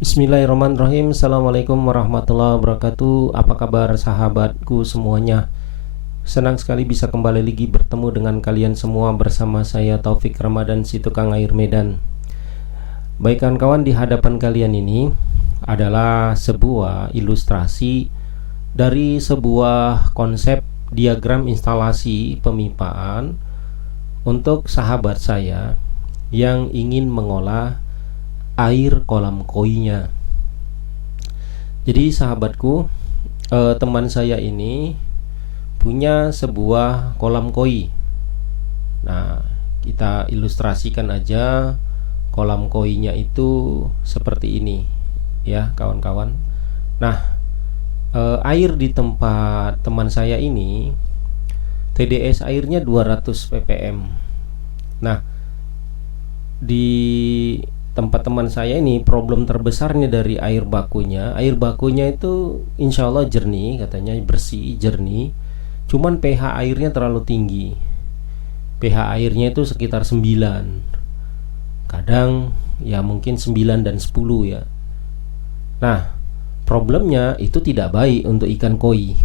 Bismillahirrahmanirrahim. Assalamualaikum warahmatullahi wabarakatuh. Apa kabar sahabatku semuanya? Senang sekali bisa kembali lagi bertemu dengan kalian semua bersama saya Taufik Ramadan, si tukang air Medan. Baik kawan-kawan, di hadapan kalian ini adalah sebuah ilustrasi dari sebuah konsep diagram instalasi pemipaan untuk sahabat saya yang ingin mengolah air kolam koinya. Jadi sahabatku, teman saya ini punya sebuah kolam koi. Nah, kita ilustrasikan aja kolam koinya itu seperti ini, ya kawan-kawan. Nah, air di tempat teman saya ini TDS airnya 200 ppm. Nah, di tempat teman saya ini problem terbesarnya dari air bakunya. Air bakunya itu insya Allah jernih, katanya bersih, jernih. Cuman pH airnya terlalu tinggi. pH airnya itu sekitar 9. Kadang ya mungkin 9 dan 10 ya. Nah, problemnya itu tidak baik untuk ikan koi.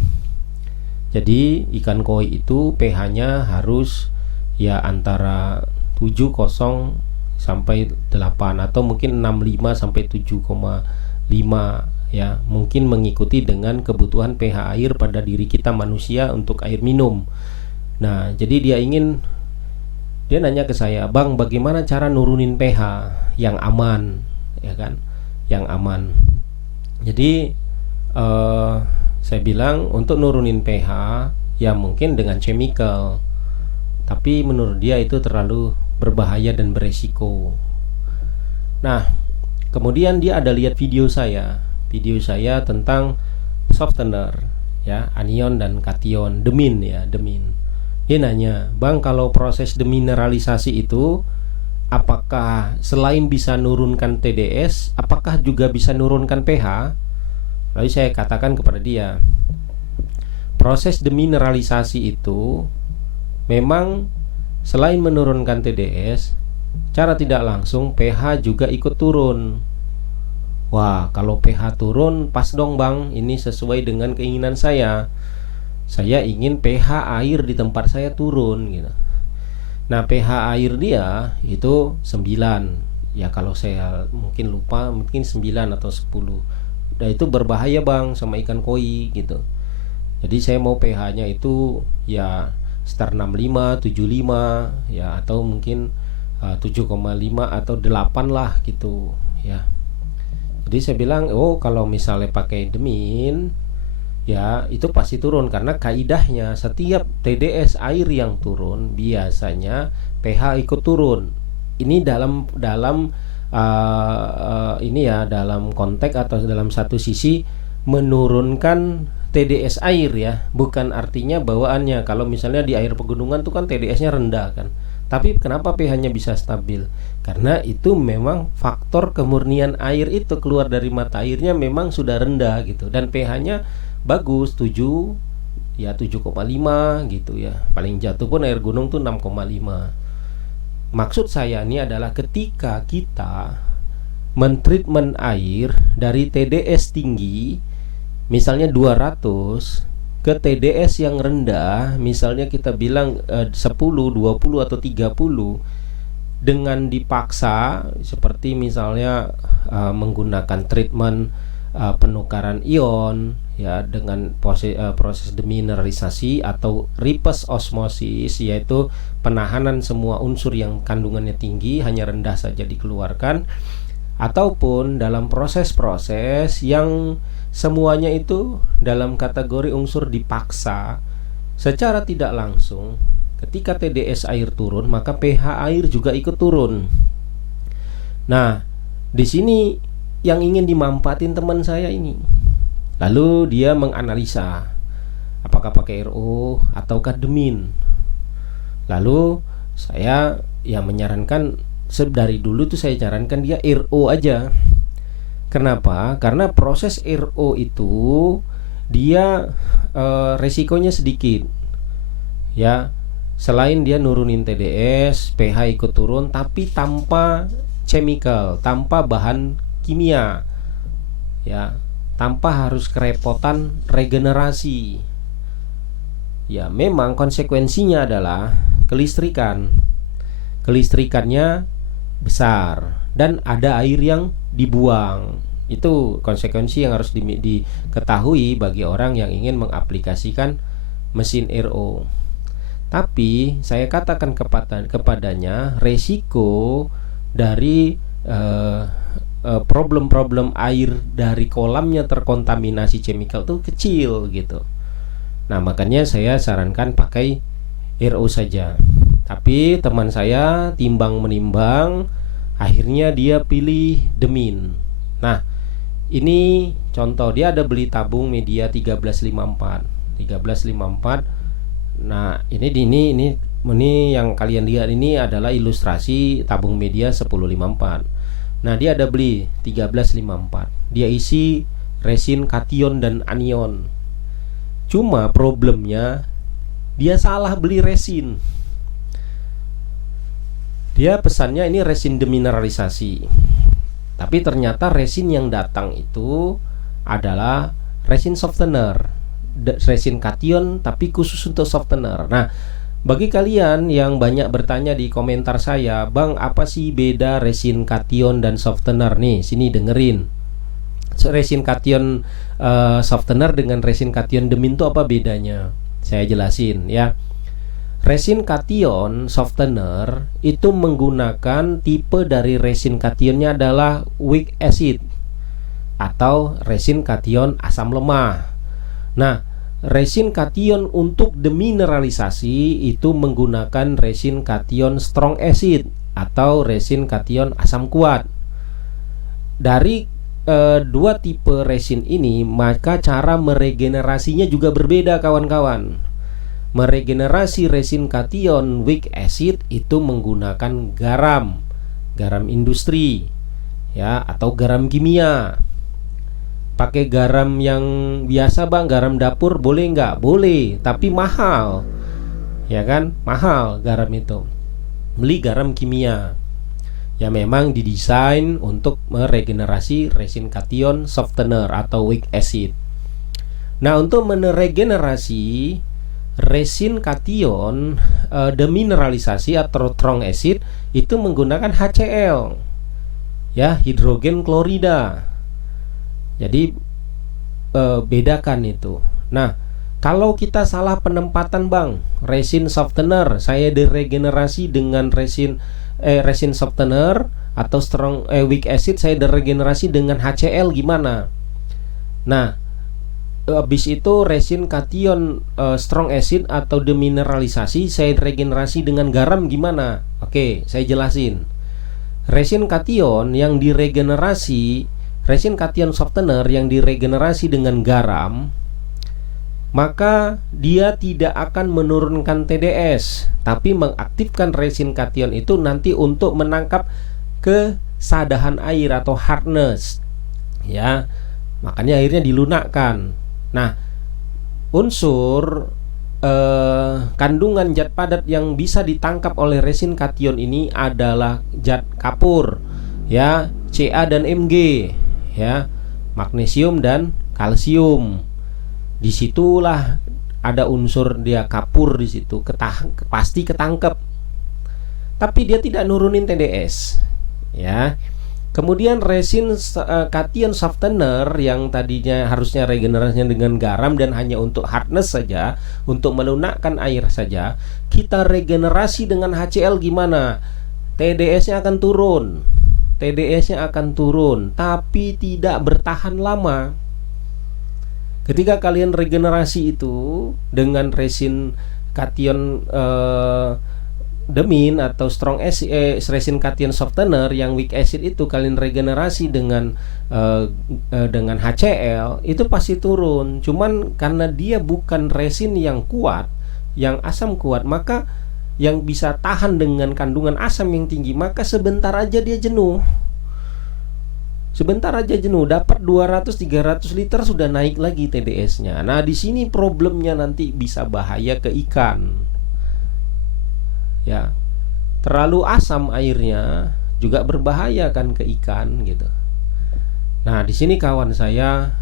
Jadi ikan koi itu pH-nya harus ya antara 70 sampai 8 atau mungkin 65 sampai 7,5 ya, mungkin mengikuti dengan kebutuhan pH air pada diri kita manusia untuk air minum. Nah, jadi dia nanya ke saya, "Bang, bagaimana cara nurunin pH yang aman?" Ya kan? Yang aman. Jadi saya bilang untuk nurunin pH ya mungkin dengan chemical. Tapi menurut dia itu terlalu berbahaya dan beresiko. Nah, kemudian dia ada lihat video saya tentang softener ya, anion dan kation, demin ya, demin. Dia nanya, "Bang, kalau proses demineralisasi itu apakah selain bisa nurunkan TDS, apakah juga bisa nurunkan pH?" Lalu saya katakan kepada dia, proses demineralisasi itu memang selain menurunkan TDS, cara tidak langsung pH juga ikut turun. Wah, kalau pH turun pas dong bang, ini sesuai dengan keinginan saya. Saya ingin pH air di tempat saya turun gitu. Nah, pH air dia itu 9. Ya kalau saya mungkin lupa, mungkin 9 atau 10. Nah, itu berbahaya bang sama ikan koi gitu. Jadi saya mau pH-nya itu ya sekitar 65, 75 ya, atau mungkin 7,5 atau 8 lah gitu ya. Jadi saya bilang, "Oh, kalau misalnya pakai demin ya itu pasti turun karena kaidahnya setiap TDS air yang turun biasanya pH ikut turun." Ini ini ya dalam konteks atau dalam satu sisi menurunkan TDS air ya, bukan artinya bawaannya. Kalau misalnya di air pegunungan tuh kan TDS-nya rendah kan. Tapi kenapa pH-nya bisa stabil? Karena itu memang faktor kemurnian air itu keluar dari mata airnya memang sudah rendah gitu, dan pH-nya bagus 7 ya, 7,5 gitu ya. Paling jatuh pun air gunung tuh 6,5. Maksud saya ini adalah ketika kita mentreatment air dari TDS tinggi misalnya 200 ke TDS yang rendah, misalnya kita bilang 10, 20 atau 30, dengan dipaksa seperti misalnya menggunakan treatment penukaran ion ya, dengan proses demineralisasi atau reverse osmosis, yaitu penahanan semua unsur yang kandungannya tinggi hanya rendah saja dikeluarkan, ataupun dalam proses-proses yang semuanya itu dalam kategori unsur dipaksa secara tidak langsung. Ketika TDS air turun, maka pH air juga ikut turun. Nah, di sini yang ingin dimanfaatin teman saya ini. Lalu dia menganalisa apakah pakai RO ataukah demin. Lalu saya yang menyarankan, dari dulu tuh saya sarankan dia RO aja. Kenapa? Karena proses RO itu dia resikonya sedikit ya. Selain dia nurunin TDS, pH ikut turun, tapi tanpa chemical, tanpa bahan kimia. ya, tanpa harus kerepotan regenerasi. Ya, memang konsekuensinya adalah kelistrikan. Kelistrikannya besar dan ada air yang dibuang. Itu konsekuensi yang harus diketahui bagi orang yang ingin mengaplikasikan mesin RO. Tapi saya katakan kepadanya resiko dari problem-problem air dari kolamnya terkontaminasi chemical itu kecil gitu. Nah, makanya saya sarankan pakai RO saja. Tapi teman saya timbang menimbang, akhirnya dia pilih Demin. Nah, ini contoh, dia ada beli tabung media 1354. Nah, ini yang kalian lihat ini adalah ilustrasi tabung media 1054. Nah, dia ada beli 1354. Dia isi resin kation dan anion. Cuma problemnya dia salah beli resin. Dia pesannya ini resin demineralisasi. Tapi ternyata resin yang datang itu adalah resin softener, resin kation tapi khusus untuk softener. Nah, bagi kalian yang banyak bertanya di komentar saya, "Bang, apa sih beda resin kation dan softener?" Nih, sini dengerin. Resin kation softener dengan resin kation demin itu apa bedanya? Saya jelasin ya. Resin kation softener itu menggunakan tipe dari resin kationnya adalah weak acid atau resin kation asam lemah. Nah, resin kation untuk demineralisasi itu menggunakan resin kation strong acid atau resin kation asam kuat. Dari dua tipe resin ini, maka cara meregenerasinya juga berbeda, kawan-kawan. Meregenerasi resin kation weak acid itu menggunakan garam industri ya, atau garam kimia. Pakai garam yang biasa, Bang, garam dapur boleh nggak? Boleh, tapi mahal. Ya kan? Mahal garam itu. Beli garam kimia. Ya, memang didesain untuk meregenerasi resin kation softener atau weak acid. Nah, untuk meregenerasi resin kation demineralisasi atau strong acid itu menggunakan HCl, ya, hidrogen klorida. Jadi bedakan itu. Nah, kalau kita salah penempatan, Bang, resin softener saya diregenerasi dengan resin softener atau strong weak acid saya diregenerasi dengan HCl, gimana? Nah, habis itu resin kation strong acid atau demineralisasi saya regenerasi dengan garam, gimana? Oke, saya jelasin. Resin kation yang diregenerasi, resin kation softener yang diregenerasi dengan garam, maka dia tidak akan menurunkan TDS, tapi mengaktifkan resin kation itu nanti untuk menangkap kesadahan air atau hardness. Ya, makanya akhirnya dilunakkan. Nah, unsur kandungan zat padat yang bisa ditangkap oleh resin kation ini adalah zat kapur, ya, Ca dan Mg, ya, magnesium dan kalsium. Disitulah ada unsur dia kapur di situ, pasti ketangkep. Tapi dia tidak nurunin TDS, ya. Kemudian resin kation softener yang tadinya harusnya regenerasinya dengan garam dan hanya untuk hardness saja, untuk melunakkan air saja, kita regenerasi dengan HCl, gimana? TDS-nya akan turun. Tapi tidak bertahan lama. Ketika kalian regenerasi itu dengan resin kation demin atau strong acid, resin kation softener yang weak acid itu kalian regenerasi dengan HCl, itu pasti turun. Cuman karena dia bukan resin yang kuat, yang asam kuat, maka yang bisa tahan dengan kandungan asam yang tinggi, maka sebentar aja dia jenuh. Dapat 200-300 liter sudah naik lagi TDS-nya. Nah, di sini problemnya nanti bisa bahaya ke ikan. Ya, terlalu asam airnya juga berbahaya kan ke ikan gitu. Nah, di sini kawan saya,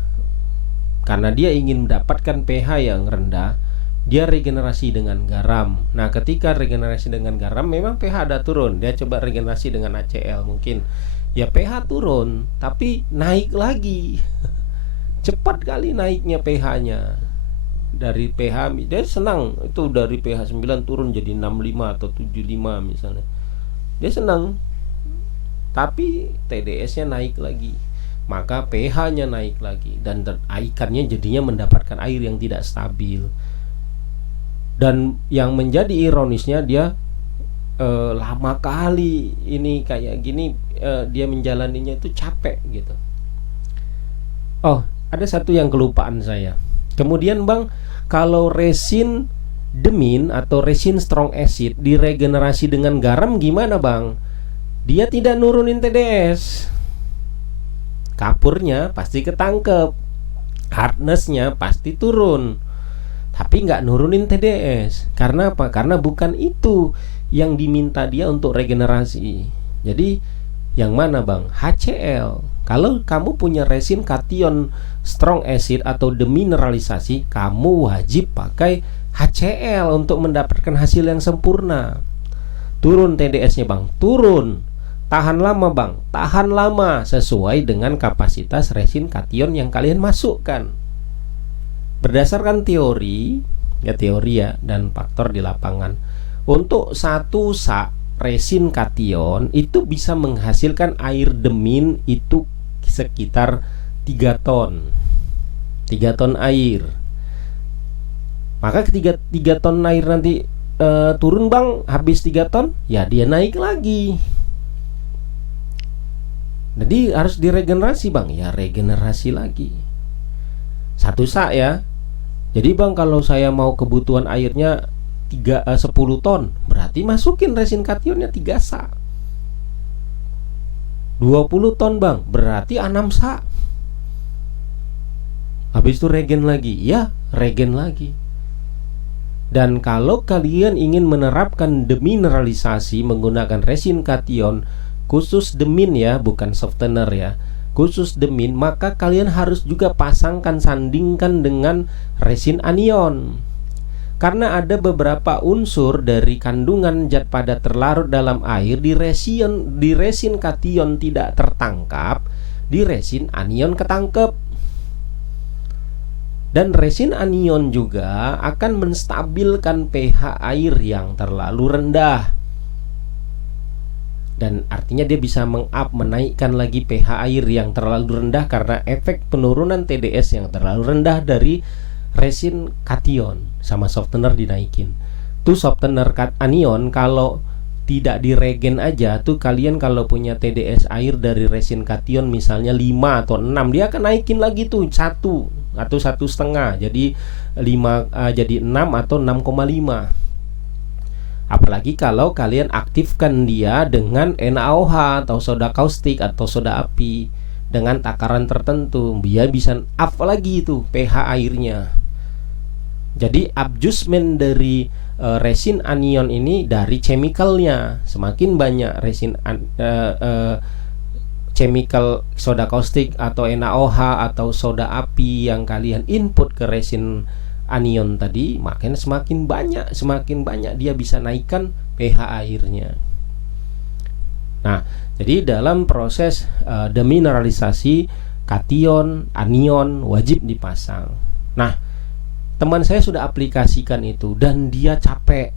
karena dia ingin mendapatkan pH yang rendah, dia regenerasi dengan garam. Nah, ketika regenerasi dengan garam, memang pH ada turun. Dia coba regenerasi dengan HCl mungkin. Ya pH turun, tapi naik lagi. Cepat kali naiknya pH-nya. Dari pH, dia senang. Itu dari pH 9 turun jadi 65 atau 75 misalnya. Dia senang. Tapi TDS-nya naik lagi. Maka pH-nya naik lagi. Dan ikannya jadinya mendapatkan air yang tidak stabil. Dan yang menjadi ironisnya, dia lama kali ini kayak gini, dia menjalaninya itu capek gitu. Oh, ada satu yang kelupaan saya. Kemudian bang, kalau resin demin atau resin strong acid diregenerasi dengan garam gimana bang? Dia tidak nurunin TDS. Kapurnya pasti ketangkep, hardnessnya pasti turun, tapi nggak nurunin TDS. Karena apa? Karena bukan itu yang diminta dia untuk regenerasi. Jadi yang mana bang? HCl. Kalau kamu punya resin kation strong acid atau demineralisasi, kamu wajib pakai HCl untuk mendapatkan hasil yang sempurna. Turun TDS-nya bang, turun. Tahan lama bang, tahan lama, sesuai dengan kapasitas resin kation yang kalian masukkan. Berdasarkan teori ya, dan faktor di lapangan, untuk satu sak resin kation itu bisa menghasilkan air demin itu sekitar 3 ton 3 ton air. Maka ketika 3 ton air nanti turun bang, habis 3 ton, ya dia naik lagi. Jadi harus diregenerasi bang, ya regenerasi lagi. Satu sak ya. Jadi bang, kalau saya mau kebutuhan airnya 10 ton, berarti masukin resin kationnya 3 sak. 20 ton bang, berarti 6 sak. Habis itu regen lagi, ya regen lagi. Dan kalau kalian ingin menerapkan demineralisasi menggunakan resin kation, khusus demin ya, bukan softener ya, khusus demin, maka kalian harus juga pasangkan, sandingkan dengan resin anion. Karena ada beberapa unsur dari kandungan zat padat terlarut dalam air di resin kation tidak tertangkap, di resin anion ketangkep. Dan resin anion juga akan menstabilkan pH air yang terlalu rendah. Dan artinya dia bisa menaikkan lagi pH air yang terlalu rendah karena efek penurunan TDS yang terlalu rendah dari resin kation sama softener dinaikin. Tuh softener anion kalau tidak diregen aja, tuh kalian kalau punya TDS air dari resin kation misalnya 5 atau 6, dia akan naikin lagi tuh 1 atau 1,5, jadi 5 jadi 6 atau 6,5. Apalagi kalau kalian aktifkan dia dengan NaOH atau soda kaustik atau soda api dengan takaran tertentu, dia bisa up lagi itu pH airnya. Jadi adjustment dari resin anion ini dari chemicalnya. Semakin banyak resin chemical soda kaustik atau NaOH atau soda api yang kalian input ke resin anion tadi, makanya semakin banyak dia bisa naikkan pH airnya. Nah, jadi dalam proses demineralisasi, kation, anion wajib dipasang. Nah, teman saya sudah aplikasikan itu dan dia capek.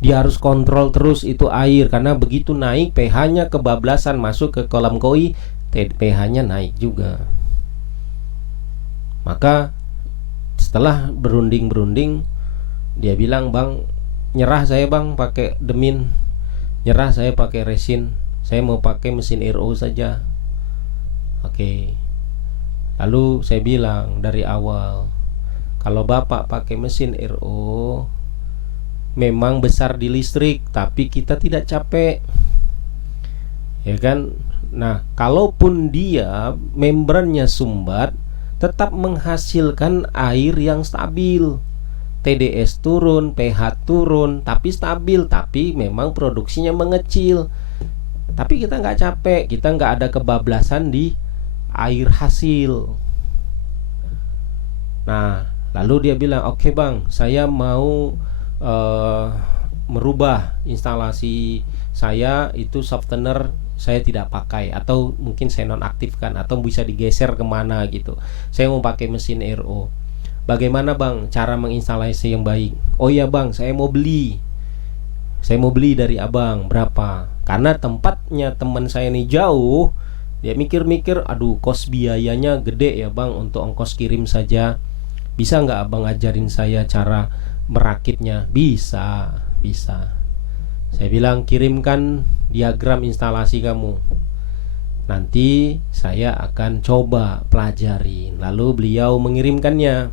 Dia harus kontrol terus itu air, karena begitu naik pH-nya kebablasan masuk ke kolam koi, pH-nya naik juga. Maka setelah berunding dia bilang, bang, nyerah saya bang pakai demin, nyerah saya pakai resin, saya mau pakai mesin RO saja. Oke. Lalu saya bilang dari awal, kalau bapak pakai mesin RO memang besar di listrik, tapi kita tidak capek, ya kan? Nah, kalaupun dia membrannya sumbat, tetap menghasilkan air yang stabil. TDS turun, pH turun, tapi stabil, tapi memang produksinya mengecil. Tapi kita nggak capek, kita nggak ada kebablasan di air hasil. Nah, lalu dia bilang, oke bang, saya mau merubah instalasi saya, itu softener saya tidak pakai, atau mungkin saya nonaktifkan, atau bisa digeser kemana gitu. Saya mau pakai mesin RO. Bagaimana bang cara menginstalasi yang baik? Oh iya bang, saya mau beli dari abang, berapa? Karena tempatnya teman saya ini jauh. Dia mikir-mikir, aduh kos biayanya gede ya bang untuk ongkos kirim saja. Bisa nggak abang ajarin saya cara merakitnya? Bisa. Saya bilang, kirimkan diagram instalasi kamu, nanti saya akan coba pelajari. Lalu beliau mengirimkannya.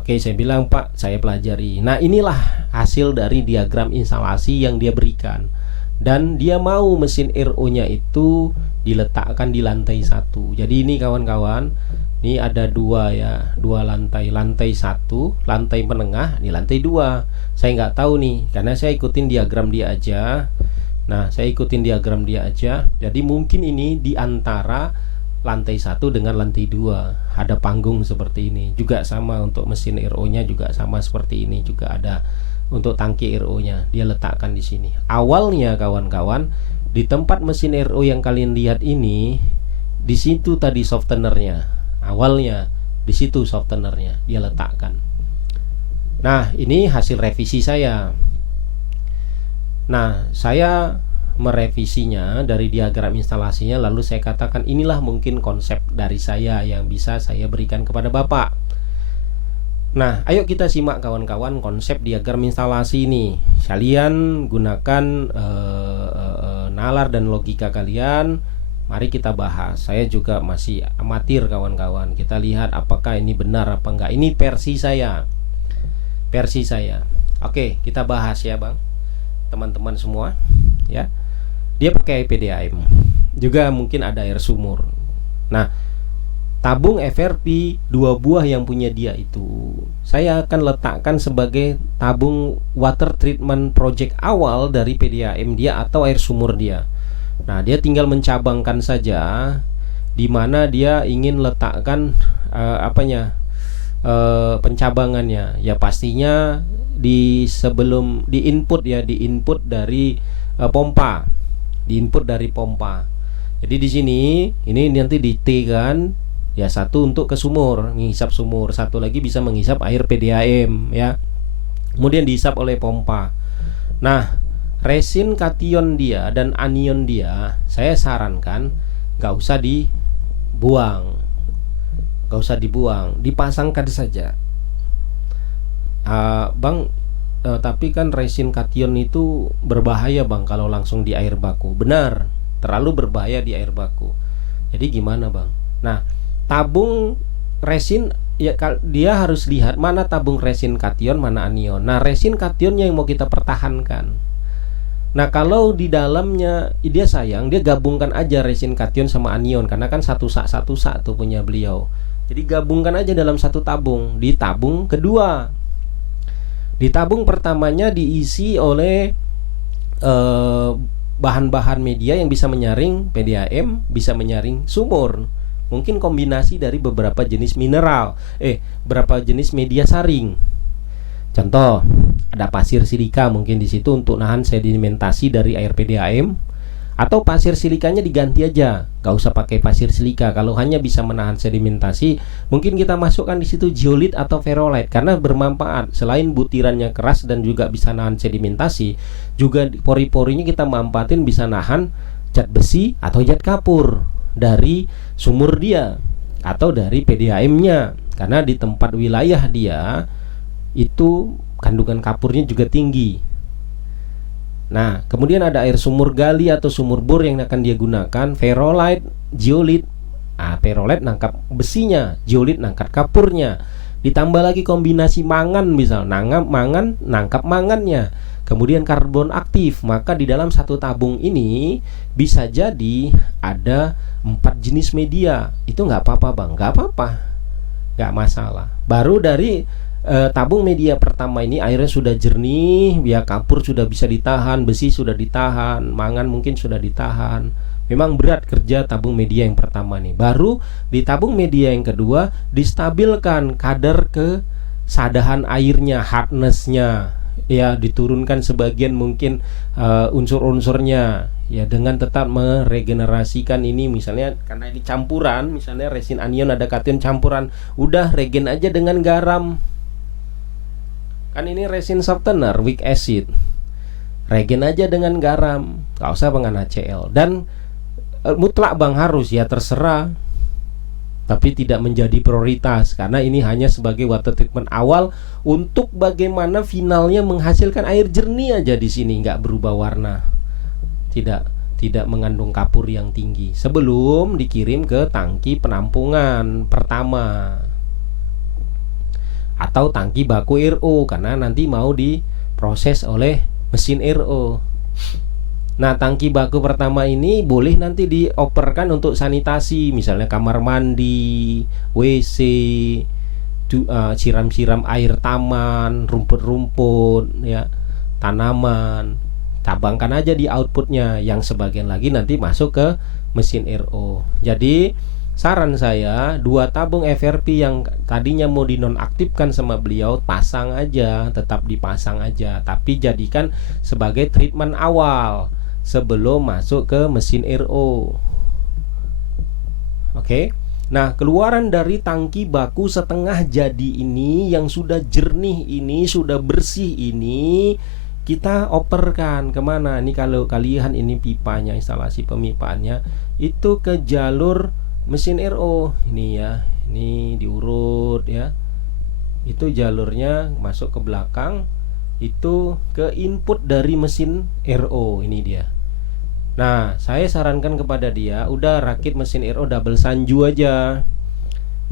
Oke, saya bilang, Pak, saya pelajari. Nah, inilah hasil dari diagram instalasi yang dia berikan. Dan dia mau mesin RO-nya itu diletakkan di lantai 1. Jadi ini kawan-kawan, ini ada dua lantai. Lantai 1, lantai menengah, di lantai 2. Saya nggak tahu nih, karena saya ikutin diagram dia aja. Nah, saya ikutin diagram dia aja. Jadi mungkin ini di antara lantai 1 dengan lantai 2 ada panggung seperti ini. Juga sama untuk mesin RO-nya, juga sama seperti ini, juga ada untuk tangki RO-nya. Dia letakkan di sini. Awalnya kawan-kawan, di tempat mesin RO yang kalian lihat ini, di situ tadi softenernya. Awalnya di situ softenernya dia letakkan. Nah, ini hasil revisi saya. Nah, saya merevisinya dari diagram instalasinya, lalu saya katakan inilah mungkin konsep dari saya yang bisa saya berikan kepada Bapak. Nah, ayo kita simak kawan-kawan konsep diagram instalasi ini. Kalian gunakan nalar dan logika kalian. Mari kita bahas. Saya juga masih amatir kawan-kawan. Kita lihat apakah ini benar apa enggak. Ini versi saya. Oke, kita bahas ya bang, teman-teman semua ya. Dia pakai PDAM, juga mungkin ada air sumur. Nah, tabung FRP 2 buah yang punya dia itu saya akan letakkan sebagai tabung water treatment project awal dari PDAM dia atau air sumur dia. Nah, dia tinggal mencabangkan saja di mana dia ingin letakkan pencabangannya. Ya pastinya sebelum di input dari pompa. Jadi di sini ini nanti di T kan, ya satu untuk ke sumur, menghisap sumur, satu lagi bisa menghisap air PDAM ya. Kemudian dihisap oleh pompa. Nah, resin kation dia dan anion dia, saya sarankan gak usah dibuang, dipasangkan saja. Bang, tapi kan resin kation itu berbahaya bang kalau langsung di air baku. Benar, terlalu berbahaya di air baku. Jadi gimana bang? Nah, tabung resin ya, dia harus lihat mana tabung resin kation, mana anion. Nah, resin kationnya yang mau kita pertahankan. Nah, kalau di dalamnya dia sayang, dia gabungkan aja resin kation sama anion, karena kan satu sak tuh punya beliau. Jadi gabungkan aja dalam satu tabung. Di tabung kedua, di tabung pertamanya diisi oleh bahan-bahan media yang bisa menyaring PDAM, bisa menyaring sumur. Mungkin kombinasi dari beberapa jenis mineral, beberapa jenis media saring. Contoh, ada pasir silika mungkin di situ untuk nahan sedimentasi dari air PDAM. Atau pasir silikanya diganti aja, gak usah pakai pasir silika. Kalau hanya bisa menahan sedimentasi, mungkin kita masukkan di situ zeolit atau ferrolite karena bermanfaat. Selain butirannya keras dan juga bisa nahan sedimentasi, juga pori-porinya kita manfaatin bisa nahan zat besi atau zat kapur dari sumur dia atau dari PDAM-nya. Karena di tempat wilayah dia itu kandungan kapurnya juga tinggi. Nah, kemudian ada air sumur gali atau sumur bor yang akan dia gunakan, ferrolite, zeolit. Ferrolite nangkap besinya, zeolit nangkap kapurnya. Ditambah lagi kombinasi mangan, misal mangan nangkap mangannya. Kemudian karbon aktif. Maka di dalam satu tabung ini bisa jadi ada 4 jenis media. Itu nggak apa-apa bang, nggak apa-apa, nggak masalah. Baru dari tabung media pertama ini airnya sudah jernih, ya kapur sudah bisa ditahan, besi sudah ditahan, mangan mungkin sudah ditahan, Memang berat kerja tabung media yang pertama nih. Baru di tabung media yang kedua distabilkan kadar kesadahan airnya, hardness-nya, ya diturunkan sebagian mungkin unsur-unsurnya, ya dengan tetap meregenerasikan ini. Misalnya karena ini campuran, misalnya resin anion ada kation campuran, udah regen aja dengan garam. Kan ini resin softener, weak acid, regen aja dengan garam, gak usah dengan HCl. Dan mutlak bang harus, ya terserah, tapi tidak menjadi prioritas karena ini hanya sebagai water treatment awal untuk bagaimana finalnya menghasilkan air jernih aja di sini, nggak berubah warna, tidak mengandung kapur yang tinggi sebelum dikirim ke tangki penampungan pertama atau tangki baku RO karena nanti mau diproses oleh mesin RO. Nah, tangki baku pertama ini boleh nanti dioperkan untuk sanitasi, misalnya kamar mandi, WC, siram-siram air taman, rumput-rumput, ya, tanaman. Tabangkan aja di outputnya, yang sebagian lagi nanti masuk ke mesin RO. Jadi saran saya, 2 tabung FRP yang tadinya mau dinonaktifkan sama beliau, pasang aja, tetap dipasang aja, tapi jadikan sebagai treatment awal sebelum masuk ke mesin RO. Oke. Nah, keluaran dari tangki baku setengah jadi ini yang sudah jernih ini, sudah bersih ini, kita operkan kemana? Ini kalau kalian ini pipanya, instalasi pemipaannya itu ke jalur mesin RO. Ini ya, ini diurut ya. Itu jalurnya masuk ke belakang, itu ke input dari mesin RO. Ini dia. Nah, saya sarankan kepada dia, udah rakit mesin RO double sanju aja.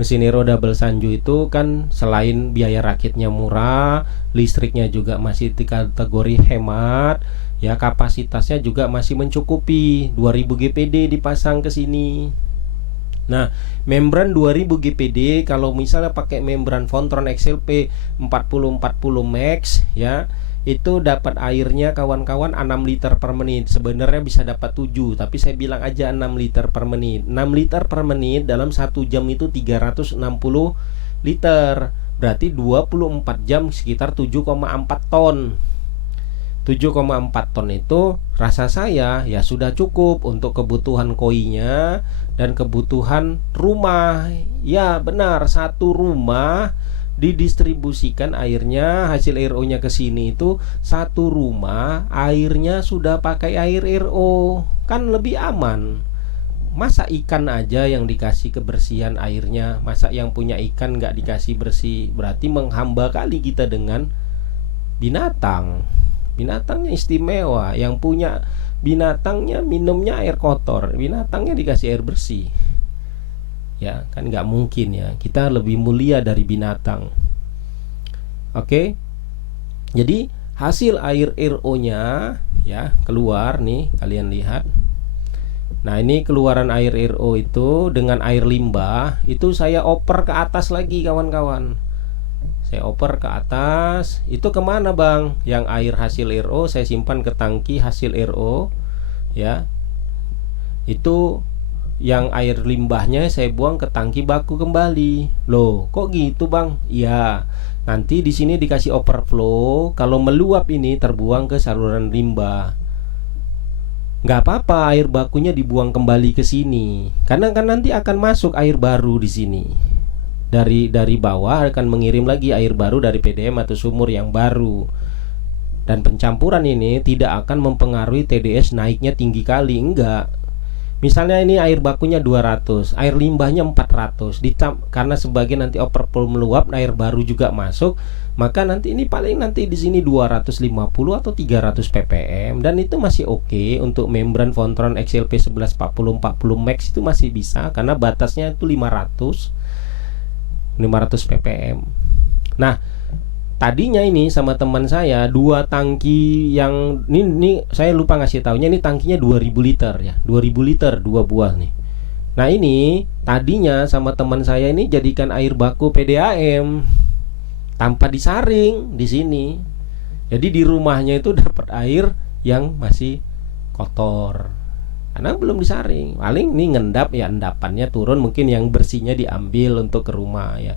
Mesin RO double sanju itu kan selain biaya rakitnya murah, listriknya juga masih di kategori hemat, ya kapasitasnya juga masih mencukupi. 2000 GPD dipasang ke sini. Nah, membran 2000 GPD kalau misalnya pakai membran Vontron XLP 4040 Max, ya, itu dapat airnya kawan-kawan 6 liter per menit. Sebenarnya bisa dapat 7, tapi saya bilang aja 6 liter per menit. 6 liter per menit dalam 1 jam itu 360 liter. Berarti 24 jam sekitar 7,4 ton. 7,4 ton itu rasa saya ya sudah cukup untuk kebutuhan koinya dan kebutuhan rumah. Ya benar, satu rumah didistribusikan airnya, hasil RO-nya ke sini itu satu rumah airnya sudah pakai air RO, kan lebih aman. Masa ikan aja yang dikasih kebersihan airnya, masa yang punya ikan nggak dikasih bersih? Berarti menghamba kali kita dengan binatang. Binatangnya istimewa, yang punya binatangnya minumnya air kotor, binatangnya dikasih air bersih. Ya kan nggak mungkin ya, kita lebih mulia dari binatang. Oke. Jadi hasil air RO-nya ya keluar nih, kalian lihat. Nah, ini keluaran air RO itu dengan air limbah itu saya oper ke atas lagi kawan-kawan. Saya oper ke atas. Itu kemana bang? Yang air hasil RO saya simpan ke tangki hasil RO, ya. Itu yang air limbahnya saya buang ke tangki baku kembali. Loh, kok gitu bang? Iya, nanti di sini dikasih overflow. Kalau meluap ini terbuang ke saluran limbah. Nggak apa-apa, air bakunya dibuang kembali ke sini. Karena kan nanti akan masuk air baru di sini. Dari bawah akan mengirim lagi air baru dari PDM atau sumur yang baru. Dan pencampuran ini tidak akan mempengaruhi TDS naiknya tinggi kali, enggak. Misalnya ini air bakunya 200, air limbahnya 400, karena sebagian nanti overflow meluap, air baru juga masuk, maka nanti ini paling nanti di sini 250 atau 300 ppm, dan itu masih oke untuk membran Vontron XLP 1140 40 Max itu masih bisa karena batasnya itu 500 ppm. Nah, tadinya ini sama teman saya 2 tangki yang ini saya lupa ngasih taunya, ini tangkinya 2000 liter ya, 2000 liter 2 buah nih. Nah, ini tadinya sama teman saya ini jadikan air baku PDAM tanpa disaring di sini. Jadi di rumahnya itu dapat air yang masih kotor. karena belum disaring. Paling ini ngendap ya, endapannya turun, mungkin yang bersihnya diambil untuk ke rumah ya.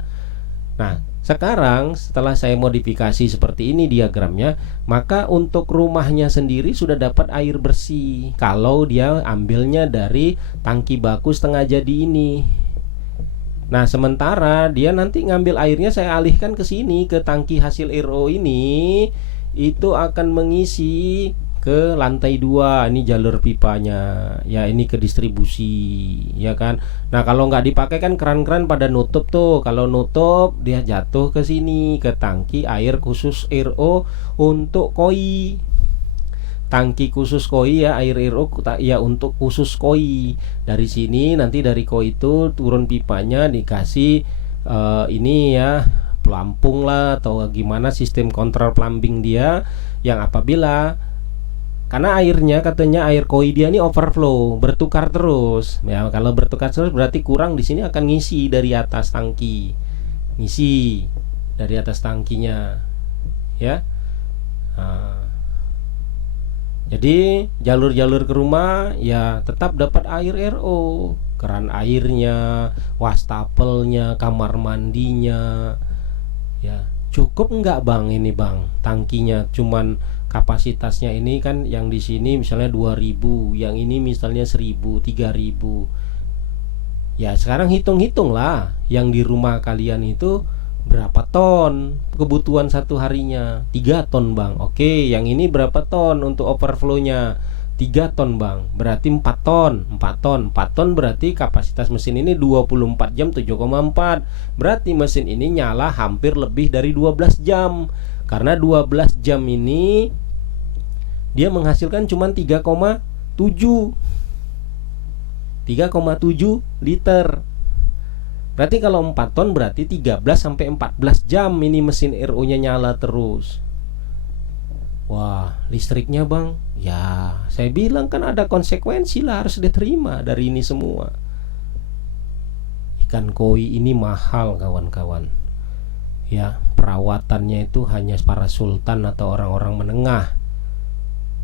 Nah, sekarang setelah saya modifikasi seperti ini diagramnya, maka untuk rumahnya sendiri sudah dapat air bersih kalau dia ambilnya dari tangki baku setengah jadi ini. Nah, sementara dia nanti ngambil airnya saya alihkan ke sini, ke tangki hasil RO ini, itu akan mengisi ke lantai 2. Ini jalur pipanya. Ya, ini ke distribusi, ya kan. Nah, kalau nggak dipakai kan keran-keran pada nutup tuh. Kalau nutup dia jatuh ke sini, ke tangki air khusus RO untuk koi. Tangki khusus koi ya, air RO ya untuk khusus koi. Dari sini nanti dari koi itu turun pipanya dikasih ini ya, pelampung lah atau gimana sistem kontrol plumbing dia, yang apabila karena airnya katanya air koi dia ini overflow, bertukar terus. Ya, kalau bertukar terus berarti kurang, di sini akan ngisi dari atas tangki. Ngisi dari atas tangkinya. Ya. Nah, jadi jalur-jalur ke rumah ya tetap dapat air RO, keran airnya, wastafelnya, kamar mandinya. Ya, cukup nggak bang ini bang? Tangkinya cuman kapasitasnya ini kan yang di sini misalnya 2000, yang ini misalnya 1000, 3000. Ya, sekarang hitung-hitung lah yang di rumah kalian itu berapa ton kebutuhan satu harinya. 3 ton bang. Oke, yang ini berapa ton untuk overflownya? 3 ton bang. Berarti 4 ton. 4 ton berarti kapasitas mesin ini 24 jam 7,4. Berarti mesin ini nyala hampir lebih dari 12 jam. Karena 12 jam ini dia menghasilkan cuma 3,7 liter. Berarti kalau 4 ton berarti 13 sampai 14 jam ini mesin RO-nya nyala terus. Wah, listriknya bang, ya saya bilang kan ada konsekuensi lah, harus diterima dari ini semua. Ikan koi ini mahal kawan-kawan. Ya, perawatannya itu hanya para sultan atau orang-orang menengah.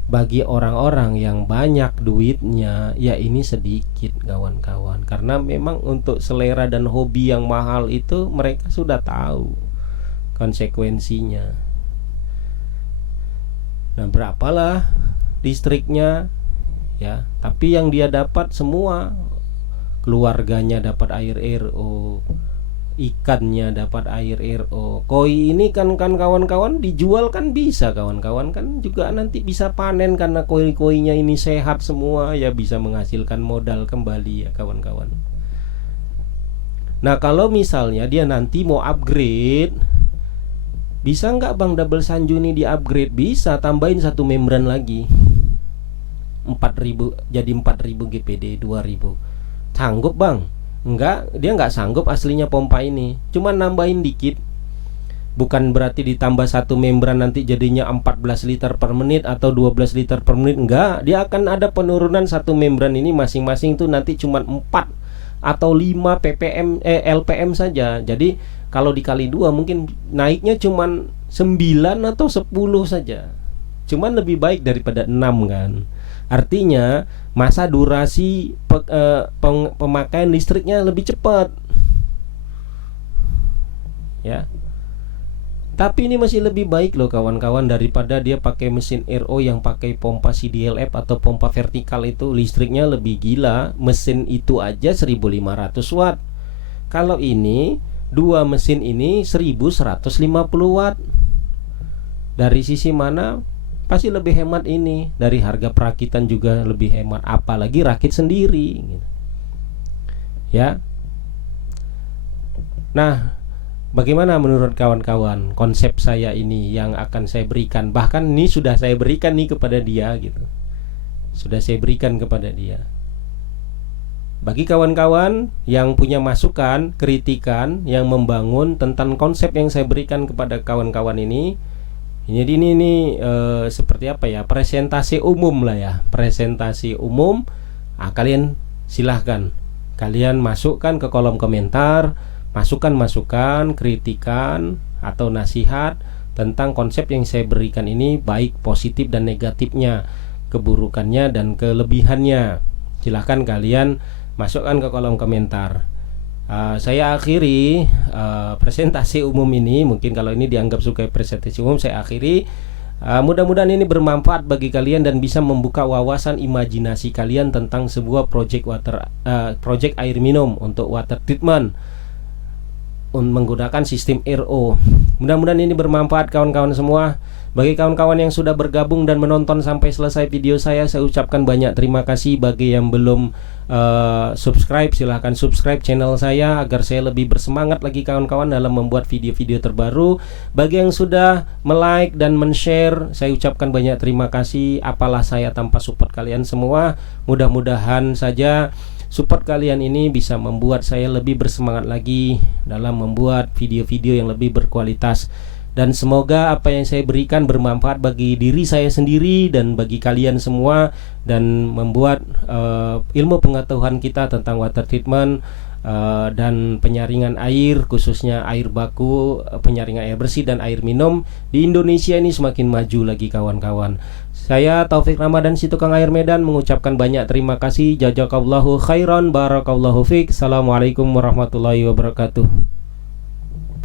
Bagi orang-orang yang banyak duitnya, ya ini sedikit kawan-kawan. Karena memang untuk selera dan hobi yang mahal itu mereka sudah tahu konsekuensinya. Nah, berapalah listriknya ya, tapi yang dia dapat semua, keluarganya dapat air RO, ikannya dapat air RO. Koi ini kan kawan-kawan dijual kan bisa, kawan-kawan kan juga nanti bisa panen karena koi-koinya ini sehat semua ya, bisa menghasilkan modal kembali ya kawan-kawan. Nah, kalau misalnya dia nanti mau upgrade, bisa nggak bang double sanju ini di upgrade? Bisa, tambahin satu membran lagi 4000 jadi 4000 GPD 2000. Sanggup bang? Enggak, dia nggak sanggup aslinya pompa ini. Cuma nambahin dikit. Bukan berarti ditambah satu membran nanti jadinya 14 liter per menit atau 12 liter per menit. Enggak, dia akan ada penurunan satu membran ini masing-masing tuh nanti cuma 4 atau 5 ppm LPM saja. Jadi kalau dikali 2 mungkin naiknya cuma 9 atau 10 saja. Cuman lebih baik daripada 6 kan. Artinya masa durasi pemakaian listriknya lebih cepat. Ya. Tapi ini masih lebih baik loh kawan-kawan daripada dia pakai mesin RO yang pakai pompa CDLF atau pompa vertikal itu, listriknya lebih gila. Mesin itu aja 1500 watt. Kalau ini dua mesin ini 1150 watt. Dari sisi mana? Pasti lebih hemat ini. Dari harga perakitan juga lebih hemat, apalagi rakit sendiri gitu. Ya. Nah, bagaimana menurut kawan-kawan konsep saya ini yang akan saya berikan? Bahkan ini sudah saya berikan nih kepada dia gitu. Sudah saya berikan kepada dia. Bagi kawan-kawan yang punya masukan, kritikan yang membangun tentang konsep yang saya berikan kepada kawan-kawan ini, jadi ini seperti apa ya, presentasi umum lah ya, presentasi umum. Kalian silahkan, kalian masukkan ke kolom komentar, masukan-masukan, kritikan atau nasihat tentang konsep yang saya berikan ini, baik positif dan negatifnya, keburukannya dan kelebihannya Silahkan kalian masukkan ke kolom komentar. Saya akhiri presentasi umum ini. Mungkin kalau ini dianggap sebagai presentasi umum, saya akhiri. Mudah-mudahan ini bermanfaat bagi kalian dan bisa membuka wawasan imajinasi kalian tentang sebuah project air minum untuk water treatment menggunakan sistem RO. Mudah-mudahan ini bermanfaat kawan-kawan semua. Bagi kawan-kawan yang sudah bergabung dan menonton sampai selesai video saya ucapkan banyak terima kasih. Bagi yang belum subscribe, silahkan subscribe channel saya agar saya lebih bersemangat lagi kawan-kawan dalam membuat video-video terbaru. Bagi yang sudah like dan men-share, saya ucapkan banyak terima kasih. Apalah saya tanpa support kalian semua. Mudah-mudahan saja support kalian ini bisa membuat saya lebih bersemangat lagi dalam membuat video-video yang lebih berkualitas. Dan semoga apa yang saya berikan bermanfaat bagi diri saya sendiri dan bagi kalian semua, dan membuat ilmu pengetahuan kita tentang water treatment dan penyaringan air, khususnya air baku, penyaringan air bersih dan air minum di Indonesia ini semakin maju lagi kawan-kawan. Saya Taufik Ramadan, si tukang air Medan, mengucapkan banyak terima kasih. Jazakallahu khairan, barakallahu fiik. Assalamualaikum warahmatullahi wabarakatuh.